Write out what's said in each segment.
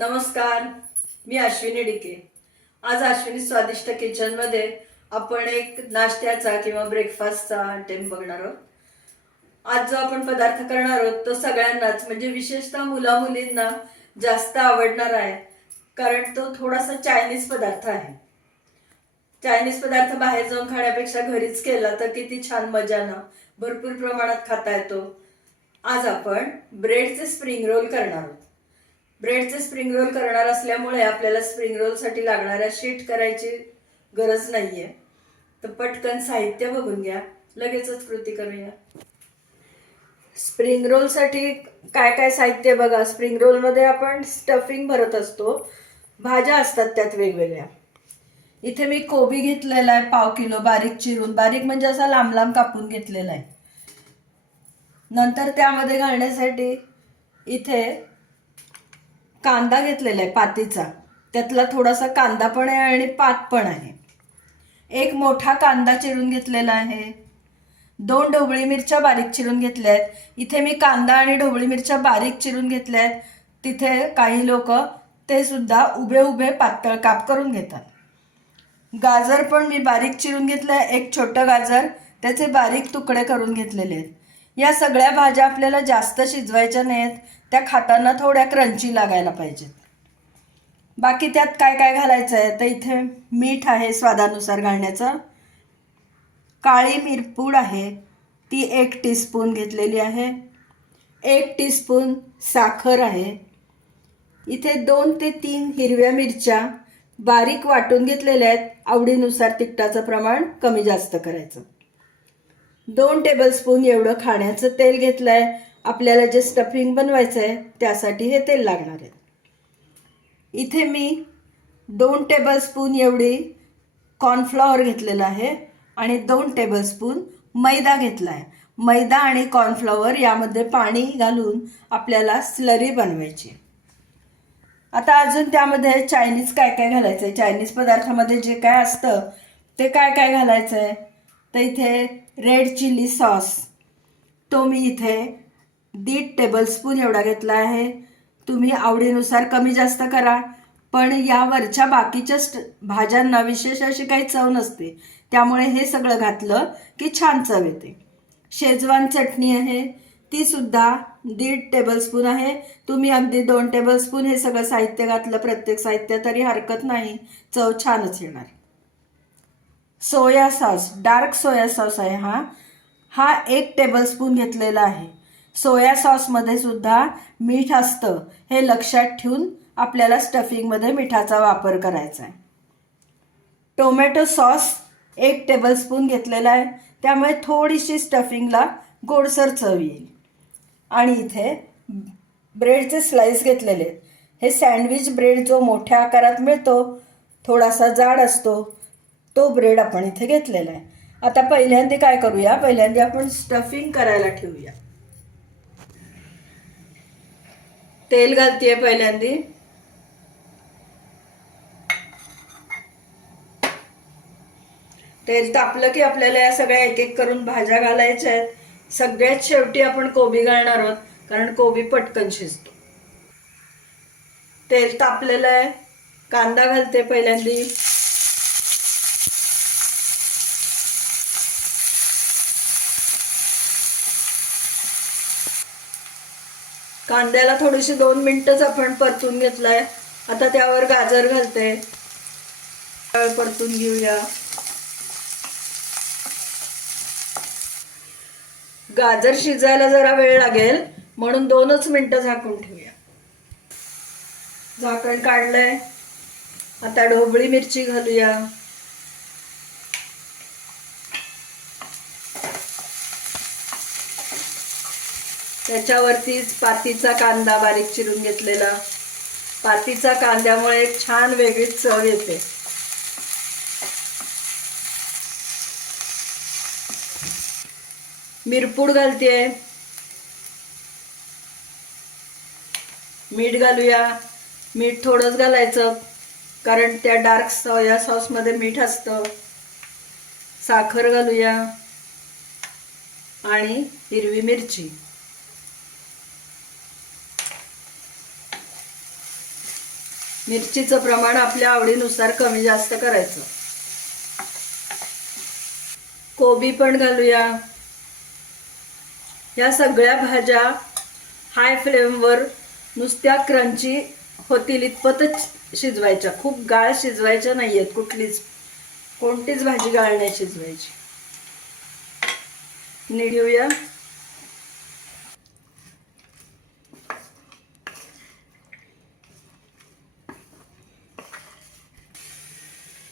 नमस्कार मी अश्विनी डिके. आज अश्विनी स्वादिष्ट किचनमध्ये आपण एक नाश्त्याचा किंवा ब्रेकफास्टचा आयटम बघणार आहोत. आज जो आपण पदार्थ करणार आहोत तो सगळ्यांनाच म्हणजे विशेषतः मुला मुलींना जास्त आवडणार आहे कारण तो थोडासा चायनीज पदार्थ आहे. चायनीज पदार्थ बाहेर जाऊन खाण्यापेक्षा घरीच केला तर किती छान मजानं भरपूर प्रमाणात खाता येतो. आज आपण ब्रेडचे स्प्रिंग रोल करणार आहोत. ब्रेडचे स्प्रिंग रोल करणार असल्यामुळे आपल्याला स्प्रिंग रोलसाठी लागणाऱ्या शीट करायची गरज नाही आहे तर पटकन साहित्य बघून घ्या. लगेचच कृती करूया. स्प्रिंग रोलसाठी काय काय साहित्य बघा. स्प्रिंग रोलमध्ये आपण स्टफिंग भरत असतो. भाज्या असतात त्यात वेगवेगळ्या. इथे मी कोबी घेतलेला आहे पाव किलो बारीक चिरून. बारीक म्हणजे असा लांब लांब कापून घेतलेला आहे. नंतर त्यामध्ये घालण्यासाठी इथे कांदा घेतलेला आहे पातीचा. त्यातला थोडासा कांदा पण आहे आणि पात पण आहे. एक मोठा कांदा चिरून घेतलेला आहे. दोन ढोबळी मिरच्या बारीक चिरून घेतल्या आहेत. इथे मी कांदा आणि ढोबळी मिरच्या बारीक चिरून घेतल्या आहेत. तिथे काही लोक ते सुद्धा उभे उभे पातळ काप करून घेतात. गाजर पण मी बारीक चिरून घेतलं आहे. एक छोटं गाजर त्याचे बारीक तुकडे करून घेतलेले आहेत. या सगळ्या भाज्या आपल्याला जास्त शिजवायच्या नाहीत. त्या खाताना थोड्या क्रंची लागायला पाहिजेत. बाकी त्यात काय काय घालायचं आहे तर इथे मीठ आहे स्वादानुसार घालण्याचं. काळी मिरपूड आहे ती एक टीस्पून घेतलेली आहे. एक टीस्पून साखर आहे. इथे दोन ते तीन हिरव्या मिरच्या बारीक वाटून घेतलेल्या आहेत. आवडीनुसार तिखटाचं प्रमाण कमी जास्त करायचं. दोन टेबलस्पून एवढं खाण्याचं तेल घेतलं आहे आपल्याला जे स्टफिंग बनवायचं आहे त्यासाठी हे तेल लागणार आहे. इथे मी दोन टेबलस्पून एवढी कॉर्नफ्लॉवर घेतलेलं आहे आणि दोन टेबलस्पून मैदा घेतला आहे. मैदा आणि कॉर्नफ्लॉवर यामध्ये पाणी घालून आपल्याला स्लरी बनवायची आता अजून त्यामध्ये चायनीज काय काय घालायचं आहे चायनीज पदार्थामध्ये जे काय असतं ते काय काय घालायचं आहे तर इथे रेड चिली सॉस तो मी इथे दीड टेबलस्पून एवढा घेतला आहे. तुम्ही आवडीनुसार कमी जास्त करा. पण या वरच्या बाकीच्या स्ट भाज्यांना विशेष अशी काही चव नसते. त्यामुळे हे सगळं घातलं की छान चव येते. शेजवान चटणी आहे. ती सुद्धा दीड टेबलस्पून आहे. तुम्ही अगदी दोन टेबलस्पून हे सगळं साहित्य घातलं प्रत्येक साहित्य तरी हरकत नाही. चव छानच येणार. Soya sauce dark soya sauce आहे हा. हा एक टेबलस्पून घेतलेला आहे. सोया सॉसमध्ये सुद्धा मीठ असतं हे लक्षात ठेवून आपल्याला स्टफिंगमध्ये मिठाचा वापर करायचा आहे. टोमॅटो सॉस एक टेबलस्पून घेतलेला आहे त्यामुळे थोडीशी स्टफिंगला गोडसर चव येईल. आणि इथे ब्रेडचे स्लाईस घेतलेले आहेत. हे सँडविच ब्रेड जो मोठ्या आकारात मिळतो थोडासा जाड असतो तो ब्रेड आपण इथे घेतलेला आहे. आता पहिल्यांदा काय करूया? पहिल्यांदा आपण स्टफिंग करायला ठेवूया. तेल घालतीये पहिल्यांदी. तेल तापलं की आपल्याला या सगळ्या एक एक करून भाज्या घालायच्या आहेत. सगळ्यात शेवटी आपण कोबी घालणार आहोत कारण कोबी पटकन शिजतो. तेल तापलेलं आहे. कांदा घालते पहिल्यांदी. कांद्याला थोडीशी दोन मिनटंच आपण परतून घेतलाय. आता त्यावर गाजर घालते परतून घेऊया. गाजर शिजायला जरा वेळ लागेल म्हणून दोनच मिनिटं झाकून ठेवूया. झाकण काढलंय. आता ढोबळी मिरची घालूया. त्याच्यावरतीच पातीचा कांदा बारीक चिरून घेतलेला. पातीचा कांद्यामुळे एक छान वेगळीच चव येते. मिरपूड घालतेय. मीठ घालूया. मीठ थोडंच घालायचं कारण त्या डार्क सोया सॉसमध्ये मीठ असतं. साखर घालूया. आणि हिरवी मिरची. मिरचीचं प्रमाण आपल्या आवडीनुसार कमी जास्त करायचं. कोबी पण घालूया. या सगळ्या भाज्या हाय फ्लेमवर नुसत्या क्रंची होतील इतपतच शिजवायच्या. खूप गाळ शिजवायच्या नाही आहेत कुठलीच कोणतीच भाजी गाळ नाही शिजवायची. नीट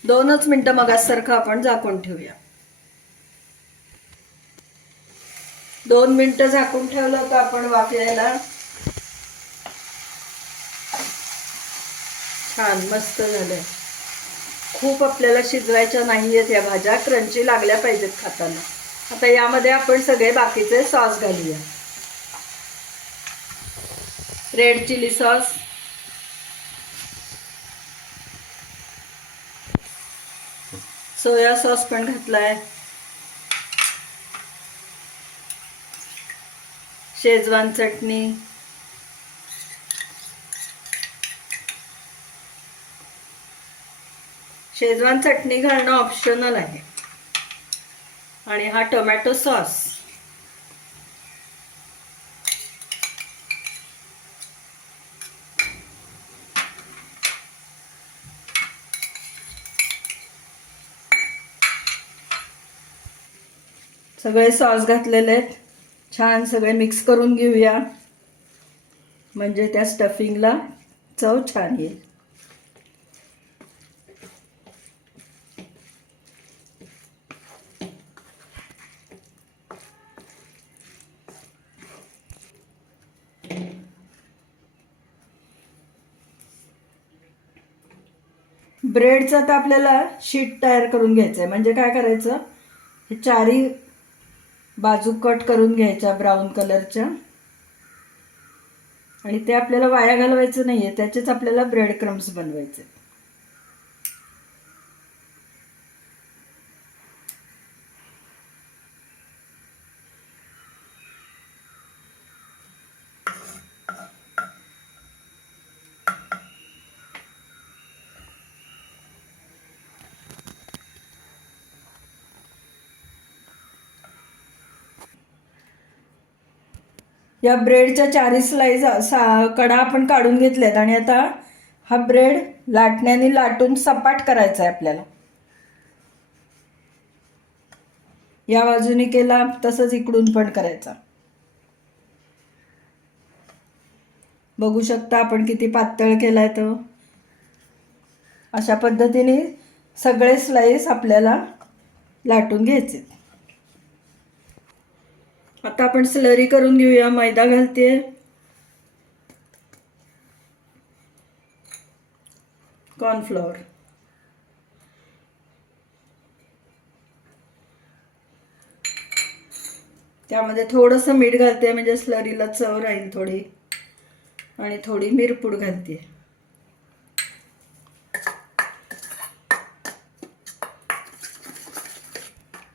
दोनच मिनटं मगासारखं आपण झाकून ठेवूया. दोन मिनटं झाकून ठेवलं तर आपण वाफायला छान मस्त झालंय. खूप आपल्याला शिजवायच्या नाही आहेत या भाज्या क्रंची लागल्या पाहिजेत खाताना. आता यामध्ये आपण सगळे बाकीचे सॉस घालूया. Red chilli sauce soya sauce पण घातलाय. शेजवान चटणी. शेजवान चटणी घालणं ऑप्शनल आहे. आणि हा टोमॅटो सॉस सगळे सॉस घातलेले आहेत. छान सगळे मिक्स करून घेऊया. म्हणजे त्या स्टफिंगला चव छान येईल. ब्रेडचं तर आपल्याला शीट तयार करून घ्यायचं आहे म्हणजे काय करायचं? हे चारी बाजू कट करून घ्यायच्या ब्राऊन कलरच्या. आणि ते आपल्याला वाया घालवायचं नाही आहे त्याचेच आपल्याला ब्रेड क्रम्स बनवायचे. या ब्रेडच्या चारी स्लाईज सा कडा आपण काढून घेतल्यात आणि आता हा ब्रेड लाटण्याने लाटून सपाट करायचा आहे आपल्याला. या बाजूने केला तसंच इकडून पण करायचा. बघू शकता आपण किती पातळ केलाय तो. अशा पद्धतीने सगळे स्लाईस आपल्याला लाटून घ्यायचे. आता आपण स्लरी करून घेऊया मैदा घालते कॉर्नफ्लॉवर त्यामध्ये थोडंसं मीठ घालते म्हणजे स्लरीला चव राहील थोडी. आणि थोडी मिरपूड घालते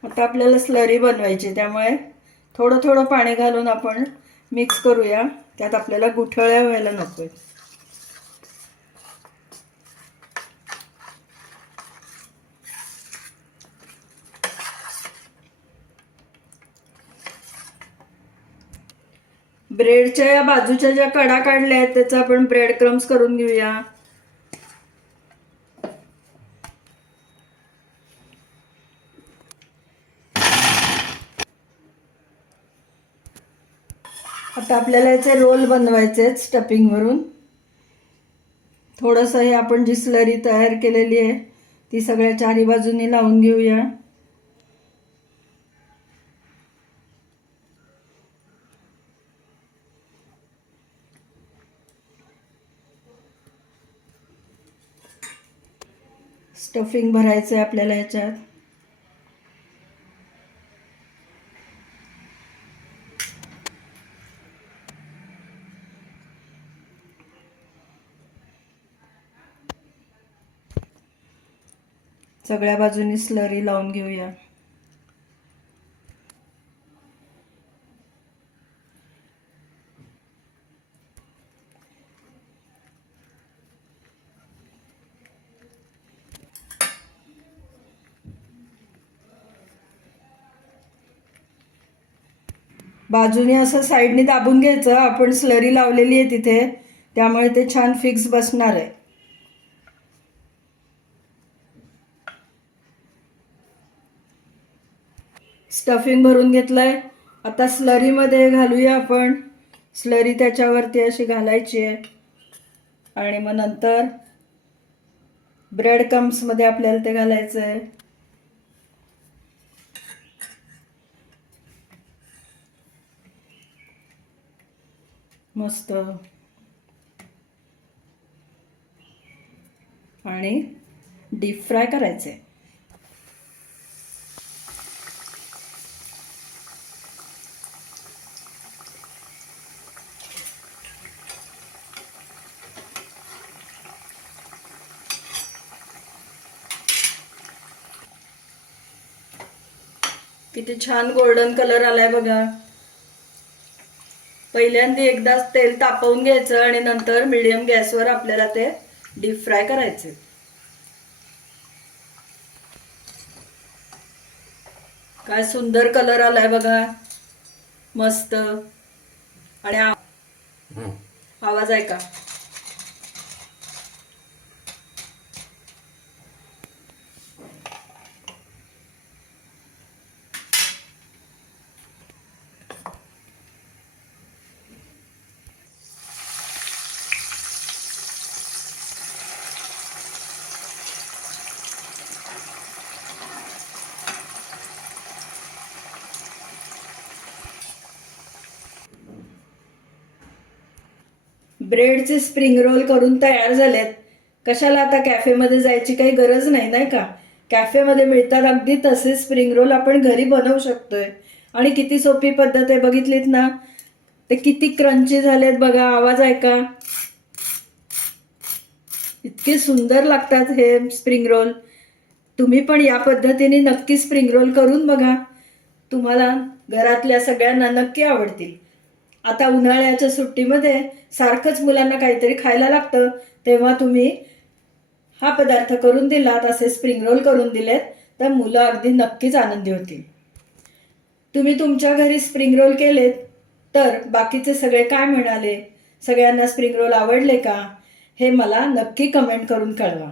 आता आपल्याला स्लरी बनवायची त्यामुळे थोडं थोडं पाणी घालून आपण मिक्स करूया. त्यात आपल्याला गुठळ्या व्हायला नको ब्रेडच्या या बाजूच्या ज्या कडा काढल्या आहेत त्याचा आपण ब्रेड क्रम्स करून घेऊया. आता आपल्याला याचे रोल बनवायचे आहेत स्टपिंगवरून थोडंसं हे आपण जी स्लरी तयार केलेली आहे ती सगळ्या चारी बाजूनी लावून घेऊया. स्टफिंग भरायचं आहे आपल्याला याच्यात. सगळ्या बाजूनी स्लरी लावून घेऊया. बाजूने असं साईडने दाबून घ्यायचं. आपण स्लरी लावलेली आहे तिथे. त्यामुळे ते छान फिक्स बसणार आहे. स्टफिंग भरून घेतलंय. आता स्लरीमध्ये घालूया आपण. स्लरी त्याच्यावरती अशी घालायची आहे. आणि मग नंतर ब्रेड क्रम्समध्ये आपल्याला ते घालायचं आहे. मस्त. आणि डीप फ्राय करायचे किती छान गोल्डन कलर आलाय बघा. पहिल्यांदा एकदा तेल तापवून घ्यायचं आणि नंतर मीडियम गॅसवर आपल्याला ते डीप फ्राय करायचे. काय सुंदर कलर आलाय बघा. मस्त. आणि आवाज आहे का ब्रेडचे स्प्रिंग रोल करून तयार झालेत. कशाला आता कॅफेमध्ये जायची काही गरज नाही नाही का? कॅफेमध्ये मिळतात अगदी तसे स्प्रिंग रोल आपण घरी बनवू शकतोय. आणि किती सोपी पद्धत आहे बघितलीत ना? ते किती क्रंची झालेत बघा आवाज ऐका. इतके सुंदर लागतात हे स्प्रिंग रोल. तुम्ही पण या पद्धतीने नक्की स्प्रिंग रोल करून बघा. तुम्हाला घरातल्या सगळ्यांना नक्की आवडतील. आता उन्हाळ्याच्या सुट्टीमध्ये सारखंच मुलांना काहीतरी खायला लागतं तेव्हा तुम्ही हा पदार्थ करून दिलात असे स्प्रिंग रोल करून दिलेत तर मुलं अगदी नक्कीच आनंदी होतील. तुम्ही तुमच्या घरी स्प्रिंग रोल केलेत तर बाकीचे सगळे काय म्हणाले? सगळ्यांना स्प्रिंग रोल आवडले का? हे मला नक्की कमेंट करून कळवा.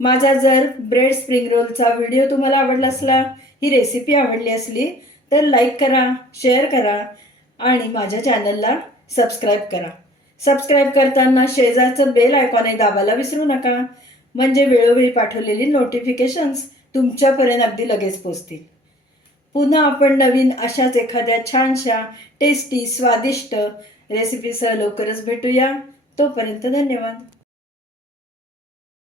माझा जर ब्रेड स्प्रिंग रोलचा व्हिडिओ तुम्हाला आवडला असला ही रेसिपी आवडली असली तर लाईक करा शेअर करा आणि माझ्या चॅनलला सबस्क्राईब करा. सबस्क्राईब करताना शेजारचं बेल आयकॉनही दाबायला विसरू नका. म्हणजे वेळोवेळी पाठवलेली नोटिफिकेशन्स तुमच्यापर्यंत अगदी लगेच पोचतील. पुन्हा आपण नवीन अशाच एखाद्या छानशा टेस्टी स्वादिष्ट रेसिपीसह लवकरच भेटूया. तोपर्यंत धन्यवाद.